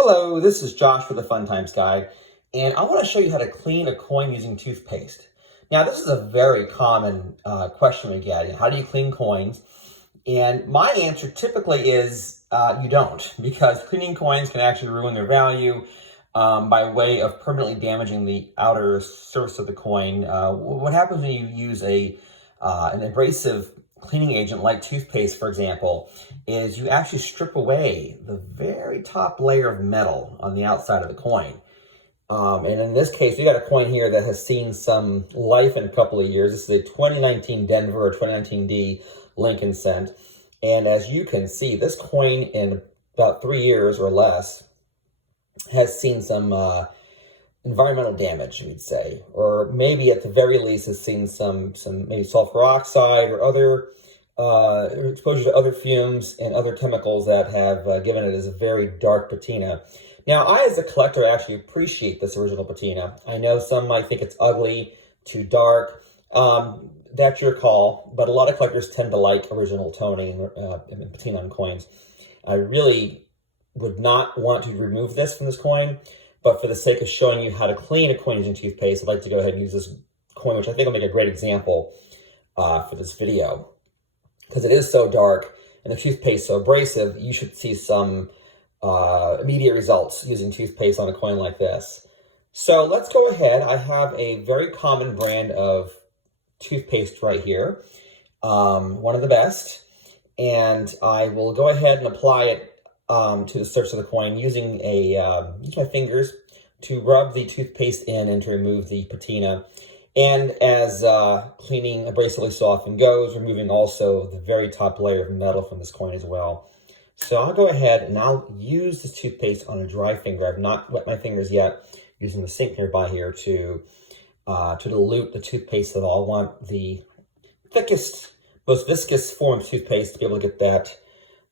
Hello, this is Josh with the Fun Times Guide, and I want to show you how to clean a coin using toothpaste. Now, this is a very common question we get. How do you clean coins? And my answer typically is you don't, because cleaning coins can actually ruin their value by way of permanently damaging the outer surface of the coin. What happens when you use an abrasive cleaning agent like toothpaste, for example, is you actually strip away the very top layer of metal on the outside of the coin. And in this case, we got a coin here that has seen some life in a couple of years. This is a 2019 Denver or 2019D Lincoln cent. And as you can see, this coin in about 3 years or less has seen some environmental damage, you'd say, or maybe at the very least has seen some maybe sulfur oxide or other exposure to other fumes and other chemicals that have given it as a very dark patina. Now, I as a collector actually appreciate this original patina. I know some might think it's ugly, too dark. That's your call, but a lot of collectors tend to like original toning and patina on coins. I really would not want to remove this from this coin, but for the sake of showing you how to clean a coin using toothpaste, I'd like to go ahead and use this coin, which I think will make a great example for this video. Because it is so dark and the toothpaste so abrasive, you should see some immediate results using toothpaste on a coin like this. So let's go ahead. I have a very common brand of toothpaste right here, one of the best, and I will go ahead and apply it to the surface of the coin using use my fingers to rub the toothpaste in and to remove the patina. And as cleaning abrasively so often goes, removing also the very top layer of metal from this coin as well. So I'll go ahead and I'll use this toothpaste on a dry finger. I've not wet my fingers yet, using the sink nearby here to dilute the toothpaste at all. I want the thickest, most viscous form of toothpaste to be able to get that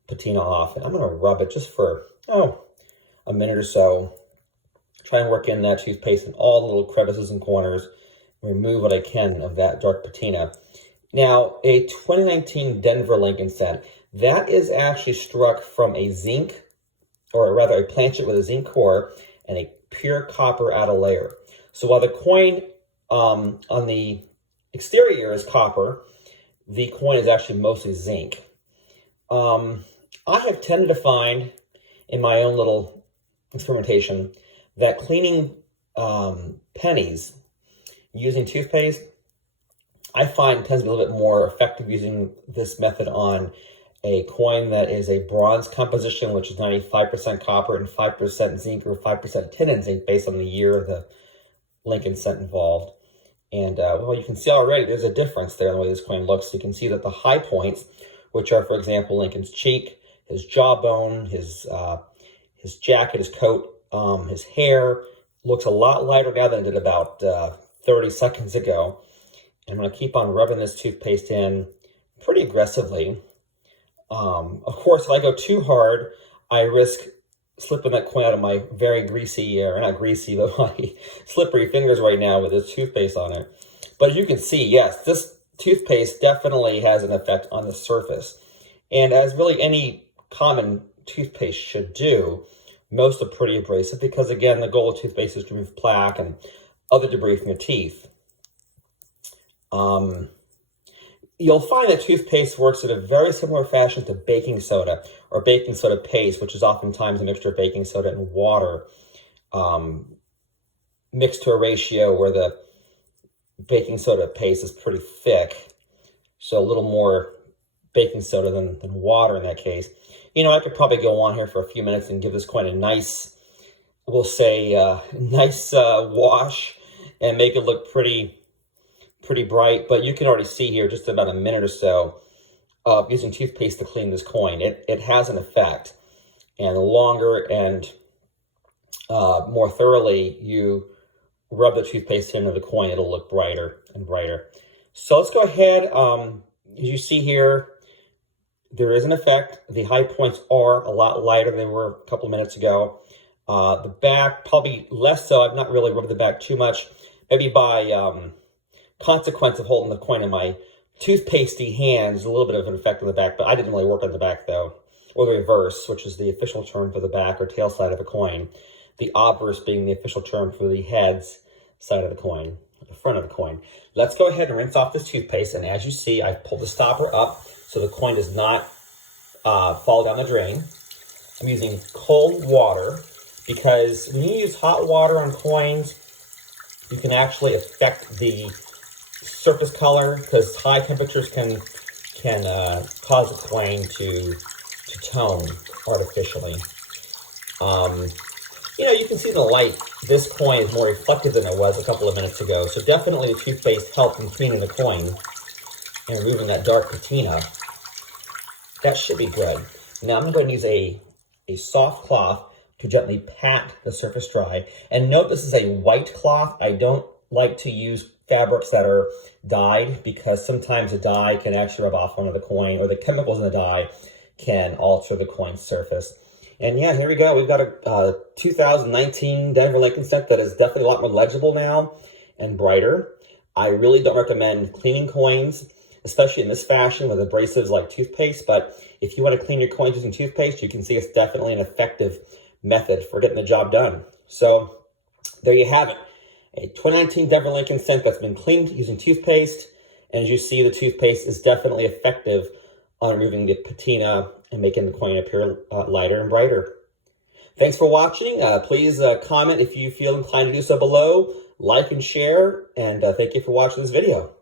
patina off. And I'm going to rub it just for, a minute or so. Try and work in that toothpaste in all the little crevices and corners. Remove what I can of that dark patina. Now, a 2019 Denver Lincoln cent, that is actually struck from a zinc, or rather a planchet with a zinc core and a pure copper outer layer. So while the coin on the exterior is copper, the coin is actually mostly zinc. I have tended to find in my own little experimentation that cleaning pennies using toothpaste, I find tends to be a little bit more effective using this method on a coin that is a bronze composition, which is 95% copper and 5% zinc or 5% tin and zinc based on the year of the Lincoln cent involved. And well, you can see already there's a difference there in the way this coin looks. You can see that the high points, which are, for example, Lincoln's cheek, his jawbone, his jacket, his coat, his hair, looks a lot lighter now than it did about 30 seconds ago. I'm going to keep on rubbing this toothpaste in pretty aggressively. Of course, if I go too hard, I risk slipping that coin out of my very greasy, or not greasy, but my slippery fingers right now with this toothpaste on it. But as you can see, yes, this toothpaste definitely has an effect on the surface. And as really any common toothpaste should do, most are pretty abrasive because, again, the goal of toothpaste is to remove plaque and other debris from your teeth. You'll find that toothpaste works in a very similar fashion to baking soda or baking soda paste, which is oftentimes a mixture of baking soda and water mixed to a ratio where the baking soda paste is pretty thick. So a little more baking soda than water in that case. You know, I could probably go on here for a few minutes and give this coin a nice, we'll say, nice wash and make it look pretty bright. But you can already see here just about a minute or so of using toothpaste to clean this coin. It has an effect. And the longer and more thoroughly you rub the toothpaste into the coin, it'll look brighter and brighter. So let's go ahead. As you see here, there is an effect. The high points are a lot lighter than they were a couple of minutes ago. The back, probably less so. I've not really rubbed the back too much. Maybe by consequence of holding the coin in my toothpastey hands, a little bit of an effect on the back, but I didn't really work on the back, though. or the reverse, which is the official term for the back or tail side of a coin. The obverse being the official term for the heads side of the coin, the front of the coin. Let's go ahead and rinse off this toothpaste. And as you see, I've pulled the stopper up so the coin does not fall down the drain. I'm using cold water because when you use hot water on coins, you can actually affect the surface color because high temperatures can cause a coin to tone artificially. You can see the light. This coin is more reflective than it was a couple of minutes ago. So definitely the toothpaste helped in cleaning the coin and removing that dark patina. That should be good. Now I'm going to use a soft cloth to gently pat the surface dry. And note this is a white cloth. I don't like to use fabrics that are dyed because sometimes the dye can actually rub off onto the coin, or the chemicals in the dye can alter the coin's surface. And yeah, here we go. We've got a 2019 Denver Lincoln set that is definitely a lot more legible now and brighter. I really don't recommend cleaning coins, especially in this fashion with abrasives like toothpaste. But if you want to clean your coins using toothpaste, you can see it's definitely an effective method for getting the job done. So there you have it. A 2019 Denver Lincoln scent that's been cleaned using toothpaste. And as you see, the toothpaste is definitely effective on removing the patina and making the coin appear lighter and brighter. Thanks for watching. Please comment if you feel inclined to do so below. Like and share. And thank you for watching this video.